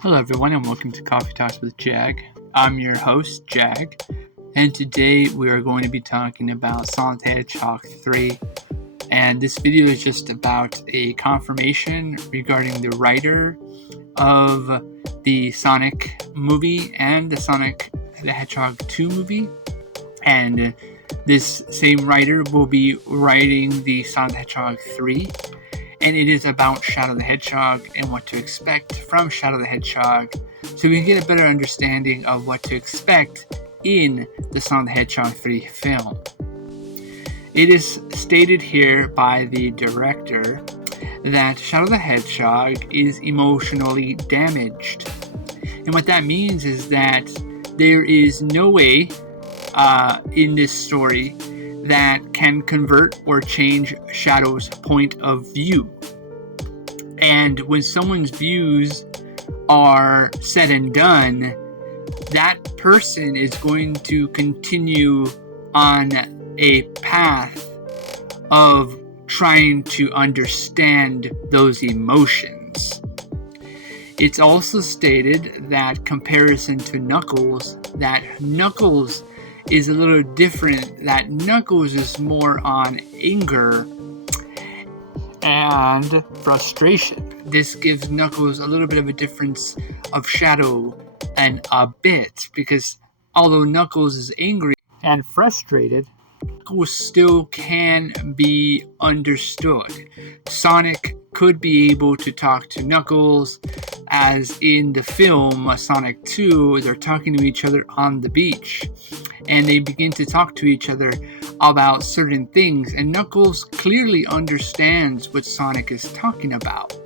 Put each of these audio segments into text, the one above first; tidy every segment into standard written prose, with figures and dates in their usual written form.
Hello, everyone, and welcome to Coffee Talks with JAG. I'm your host, JAG, and today we are going to be talking about Sonic the Hedgehog 3. And this video is just about a confirmation regarding the writer of the Sonic movie and the Sonic the Hedgehog 2 movie. And this same writer will be writing the Sonic the Hedgehog 3. And it is about Shadow the Hedgehog and what to expect from Shadow the Hedgehog, so we can get a better understanding of what to expect in the Sonic the Hedgehog 3 film. It is stated here by the director that Shadow the Hedgehog is emotionally damaged. And what that means is that there is no way in this story that can convert or change Shadow's point of view. And when someone's views are said and done, that person is going to continue on a path of trying to understand those emotions. It's also stated that comparison to Knuckles, that Knuckles is a little different, that Knuckles is more on anger and frustration. This gives Knuckles a little bit of a difference of Shadow and a bit, because although Knuckles is angry and frustrated, Knuckles still can be understood. Sonic could be able to talk to Knuckles, as in the film Sonic 2, they're talking to each other on the beach, and they begin to talk to each other about certain things, and Knuckles clearly understands what Sonic is talking about.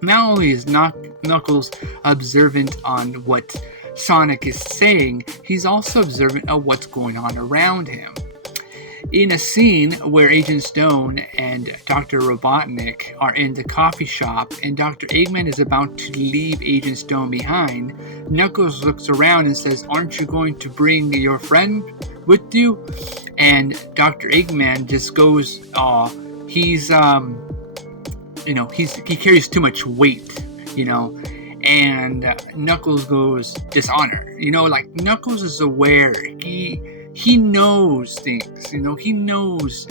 Not only is Knuckles observant on what Sonic is saying, he's also observant of what's going on around him. In a scene where Agent Stone and Dr. Robotnik are in the coffee shop and Dr. Eggman is about to leave Agent Stone behind, Knuckles looks around and says, "Aren't you going to bring your friend with you?" And Dr. Eggman just goes, he carries too much weight, and Knuckles goes, "Dishonor." Like Knuckles is aware. He knows things, he knows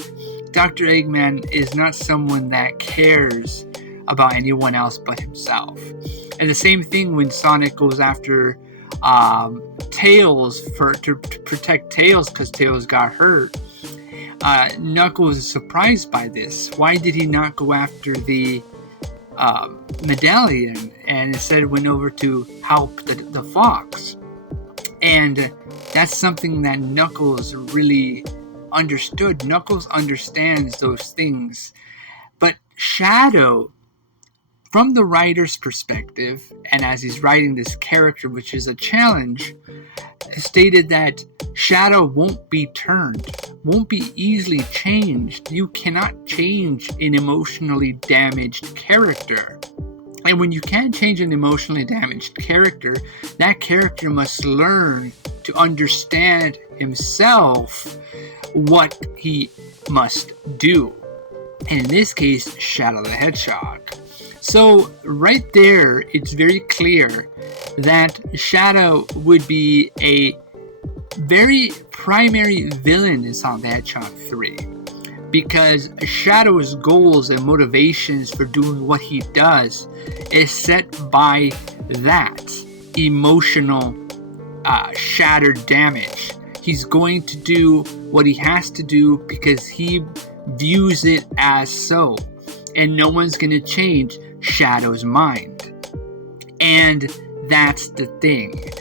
Dr. Eggman is not someone that cares about anyone else but himself. And the same thing when Sonic goes after Tails to protect Tails because Tails got hurt. Knuckles is surprised by this. Why did he not go after the medallion and instead went over to help the fox? And that's something that Knuckles really understood. Knuckles understands those things. But Shadow, from the writer's perspective, and as he's writing this character, which is a challenge, stated that Shadow won't be turned, won't be easily changed. You cannot change an emotionally damaged character. And when you can't change an emotionally damaged character, that character must learn to understand himself what he must do. And in this case, Shadow the Hedgehog. So right there, it's very clear that Shadow would be a very primary villain in Sonic the Hedgehog 3. Because Shadow's goals and motivations for doing what he does is set by that emotional shattered damage. He's going to do what he has to do because he views it as so. And no one's going to change Shadow's mind. And that's the thing.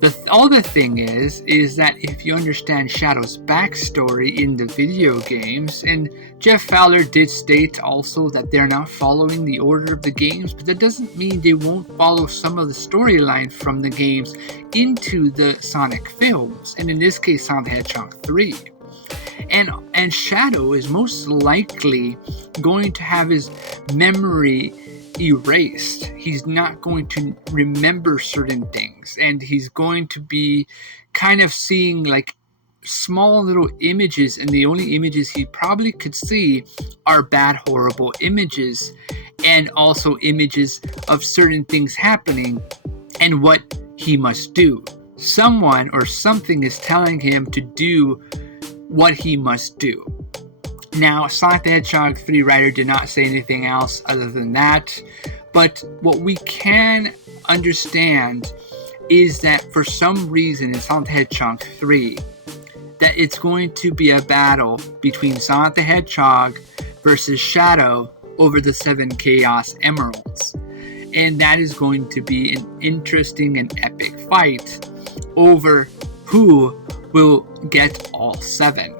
The other thing is that if you understand Shadow's backstory in the video games, and Jeff Fowler did state also that they're not following the order of the games, but that doesn't mean they won't follow some of the storyline from the games into the Sonic films, and in this case Sonic the Hedgehog 3. And Shadow is most likely going to have his memory erased. He's not going to remember certain things, and he's going to be kind of seeing like small little images, and the only images he probably could see are bad, horrible images, and also images of certain things happening and what he must do. Someone or something is telling him to do what he must do. Now, Sonic the Hedgehog 3 writer did not say anything else other than that, but what we can understand is that for some reason in Sonic the Hedgehog 3, that it's going to be a battle between Sonic the Hedgehog versus Shadow over the 7 Chaos Emeralds. And that is going to be an interesting and epic fight over who will get all 7.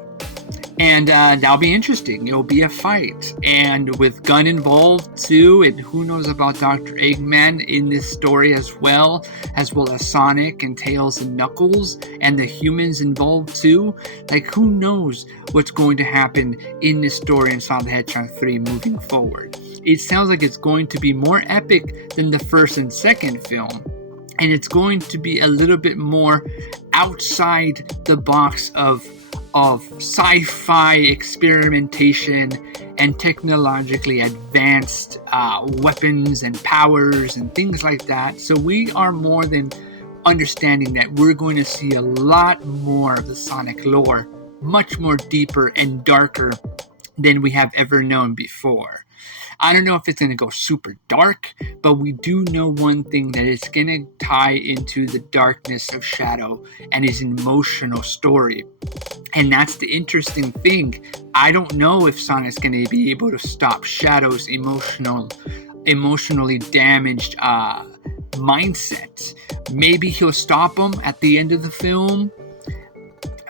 And that'll be interesting. It'll be a fight. And with Gun involved too, and who knows about Dr. Eggman in this story as well as Sonic and Tails and Knuckles and the humans involved too. Like, who knows what's going to happen in this story in Sonic the Hedgehog 3 moving forward. It sounds like it's going to be more epic than the first and second film. And it's going to be a little bit more outside the box of sci-fi experimentation and technologically advanced weapons and powers and things like that. So we are more than understanding that we're going to see a lot more of the Sonic lore, much more deeper and darker than we have ever known before. I don't know if it's going to go super dark, but we do know one thing, that it's going to tie into the darkness of Shadow and his emotional story. And that's the interesting thing. I don't know if Sonic's going to be able to stop Shadow's emotionally damaged mindset. Maybe he'll stop him at the end of the film,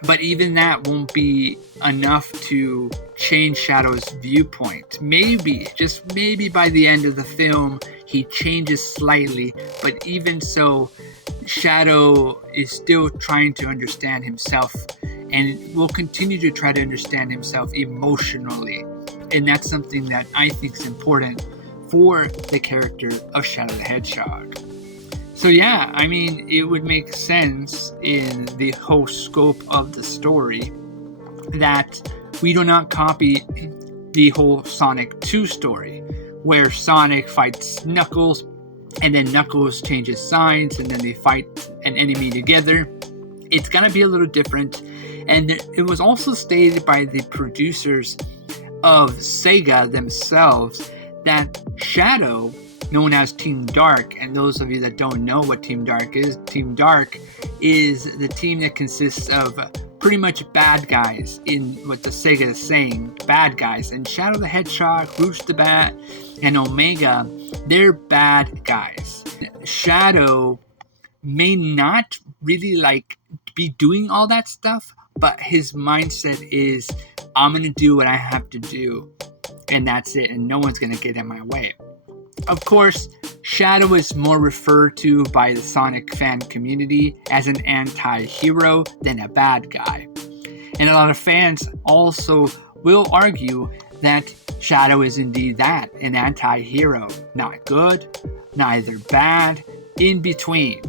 but even that won't be enough to change Shadow's viewpoint. Maybe, just maybe by the end of the film, he changes slightly, but even so, Shadow is still trying to understand himself and will continue to try to understand himself emotionally. And that's something that I think is important for the character of Shadow the Hedgehog. So yeah, I mean, it would make sense in the whole scope of the story that we do not copy the whole Sonic 2 story, where Sonic fights Knuckles, and then Knuckles changes sides, and then they fight an enemy together. It's gonna be a little different, and it was also stated by the producers of Sega themselves that Shadow, known as Team Dark, and those of you that don't know what Team Dark is the team that consists of pretty much bad guys in what the Sega is saying, bad guys. And Shadow the Hedgehog, Rouge the Bat, and Omega, they're bad guys. Shadow may not really be doing all that stuff, but his mindset is, I'm going to do what I have to do, and that's it, and no one's going to get in my way. Of course, Shadow is more referred to by the Sonic fan community as an anti-hero than a bad guy. And a lot of fans also will argue that Shadow is indeed that, an anti-hero. Not good, neither bad, in between.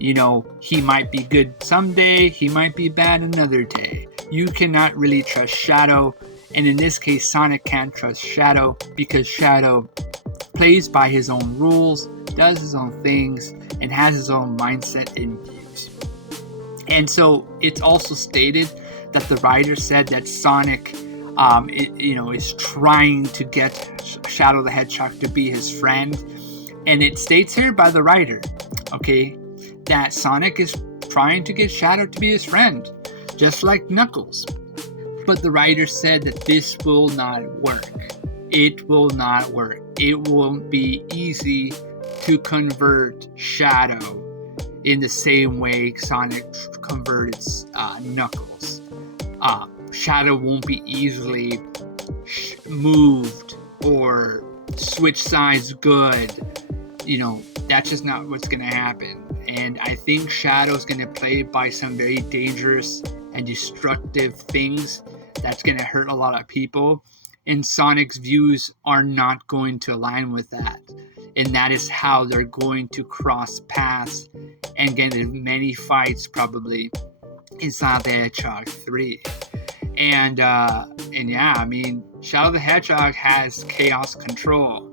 You know, he might be good someday, he might be bad another day. You cannot really trust Shadow, and in this case, Sonic can't trust Shadow because Shadow plays by his own rules, does his own things, and has his own mindset and views. And so it's also stated that the writer said that Sonic is trying to get Shadow the Hedgehog to be his friend. And it states here by the writer, okay, that Sonic is trying to get Shadow to be his friend, just like Knuckles. But the writer said that this will not work. It will not work. It won't be easy to convert Shadow in the same way Sonic converted Knuckles. Shadow won't be easily moved or switch sides good. You know, that's just not what's going to happen. And I think Shadow's going to play by some very dangerous and destructive things that's going to hurt a lot of people. And Sonic's views are not going to align with that. And that is how they're going to cross paths and get in many fights probably in Sonic the Hedgehog 3. And yeah, I mean, Shadow the Hedgehog has chaos control.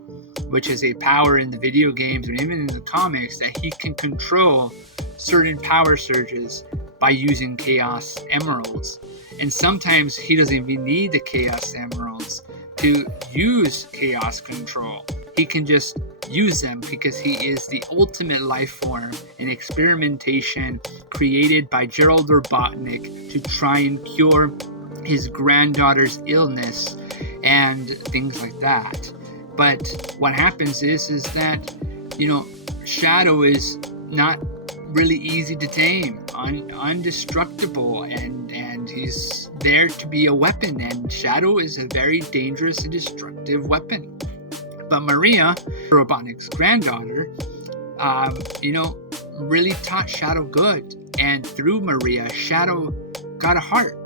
which is a power in the video games and even in the comics, that he can control certain power surges by using Chaos Emeralds. And sometimes he doesn't even need the Chaos Emeralds to use Chaos Control. He can just use them because he is the ultimate life form in experimentation created by Gerald Robotnik to try and cure his granddaughter's illness and things like that. But what happens is that, Shadow is not really easy to tame, undestructible, and he's there to be a weapon, and Shadow is a very dangerous and destructive weapon. But Maria, Robotnik's granddaughter, really taught Shadow good, and through Maria, Shadow got a heart.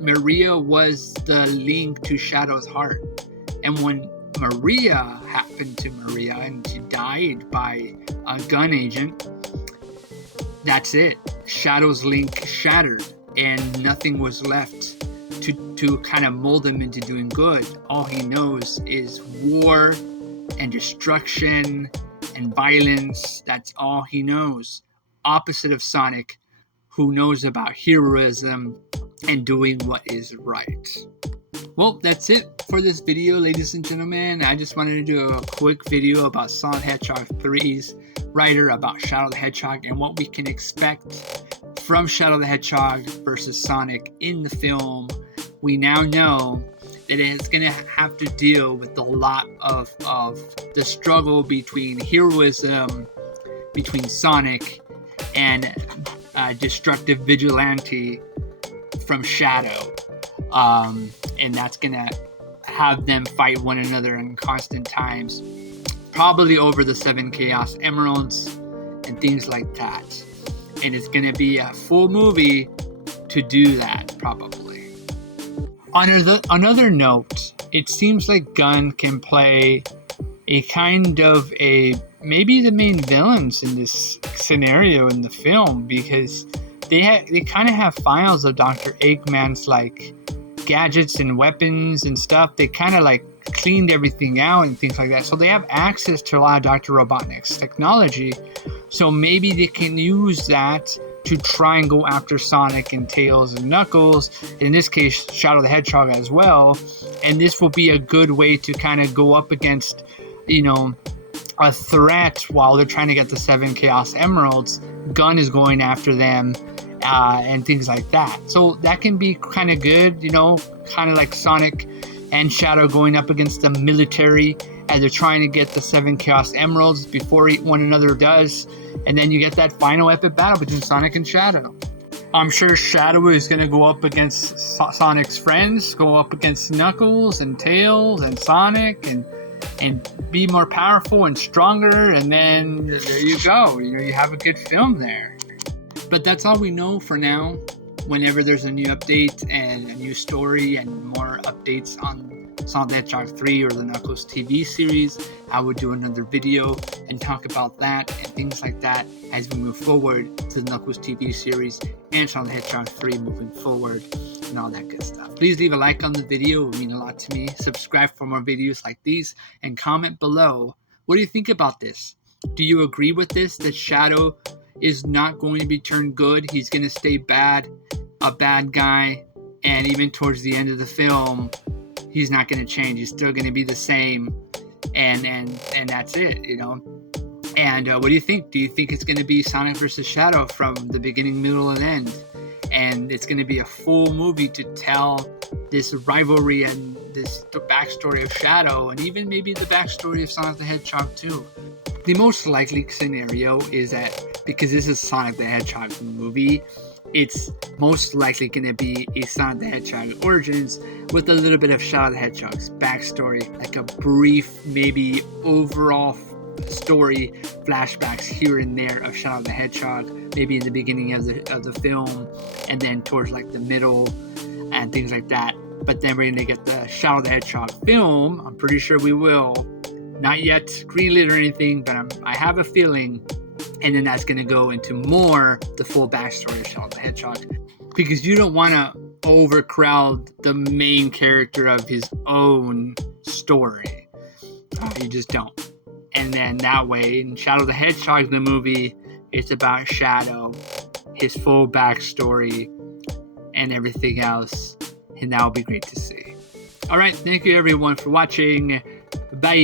Maria was the link to Shadow's heart, and when Maria happened to Maria and she died by a gun agent, that's it. Shadow's link shattered and nothing was left to kind of mold him into doing good. All he knows is war and destruction and violence. That's all he knows. Opposite of Sonic, who knows about heroism and doing what is right. Well, that's it for this video, ladies and gentlemen. I just wanted to do a quick video about Sonic the Hedgehog 3's writer, about Shadow the Hedgehog, and what we can expect from Shadow the Hedgehog versus Sonic in the film. We now know that it's going to have to deal with a lot of the struggle between heroism, between Sonic and destructive vigilante from Shadow. And that's going to have them fight one another in constant times, probably over the 7 Chaos Emeralds and things like that. And it's going to be a full movie to do that, probably. On another note, it seems like Gunn can play a kind of maybe the main villains in this scenario in the film, because they kind of have files of Dr. Eggman's gadgets and weapons and stuff. They kind of cleaned everything out and things like that. So they have access to a lot of Dr. Robotnik's technology. So maybe they can use that to try and go after Sonic and Tails and Knuckles. In this case, Shadow the Hedgehog as well. And this will be a good way to kind of go up against, a threat while they're trying to get the 7 Chaos Emeralds. Gunn is going after them. And things like that. So that can be kind of good, kind of like Sonic and Shadow going up against the military as they're trying to get the 7 Chaos Emeralds before one another does. And then you get that final epic battle between Sonic and Shadow. I'm sure Shadow is going to go up against Sonic's friends, go up against Knuckles and Tails and Sonic and be more powerful and stronger. And then there you go. You have a good film there. But that's all we know for now. Whenever there's a new update and a new story and more updates on Sonic the Hedgehog 3 or the Knuckles TV series, I would do another video and talk about that and things like that as we move forward to the Knuckles TV series and Sonic the Hedgehog 3 moving forward and all that good stuff. Please leave a like on the video. It would mean a lot to me. Subscribe for more videos like these and comment below. What do you think about this? Do you agree with this, that Shadow is not going to be turned good? He's going to stay a bad guy, and even towards the end of the film, he's not going to change. He's still going to be the same, and that's it, And what do you think? Do you think it's going to be Sonic versus Shadow from the beginning, middle, and end? And it's going to be a full movie to tell this rivalry and this backstory of Shadow, and even maybe the backstory of Sonic the Hedgehog too. The most likely scenario is that because this is Sonic the Hedgehog movie, it's most likely going to be a Sonic the Hedgehog origins with a little bit of Shadow the Hedgehog's backstory, like a brief, maybe overall story, flashbacks here and there of Shadow the Hedgehog, maybe in the beginning of the film, and then towards the middle and things like that. But then we're going to get the Shadow the Hedgehog film. I'm pretty sure we will. Not yet greenlit or anything, but I have a feeling. And then that's going to go into more the full backstory of Shadow the Hedgehog, because you don't want to overcrowd the main character of his own story. You just don't. And then that way, in Shadow the Hedgehog in the movie, it's about Shadow, his full backstory, and everything else. And that will be great to see. All right, thank you everyone for watching. Bye.